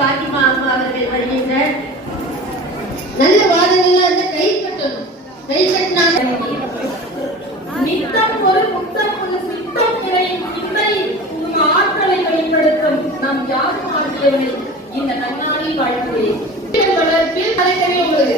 பாத்திமா அம்மா அவர்கள் வருகின்ற நல்ல வாதங்கள்லாம் அந்த கை கட்டணும். கை கட்டினாங்க நித்தம் ஒரு முத்தம் ஒரு சித்தம் நிறையும் சிந்தை உங்க ஆற்றலை வெளிப்படுத்தும் நம் யாரும் ஆற்றியவை இந்த நன்னாளில் வாழ்த்துவேன். வளர்ப்பில் கலைக்கவே உங்களுக்கு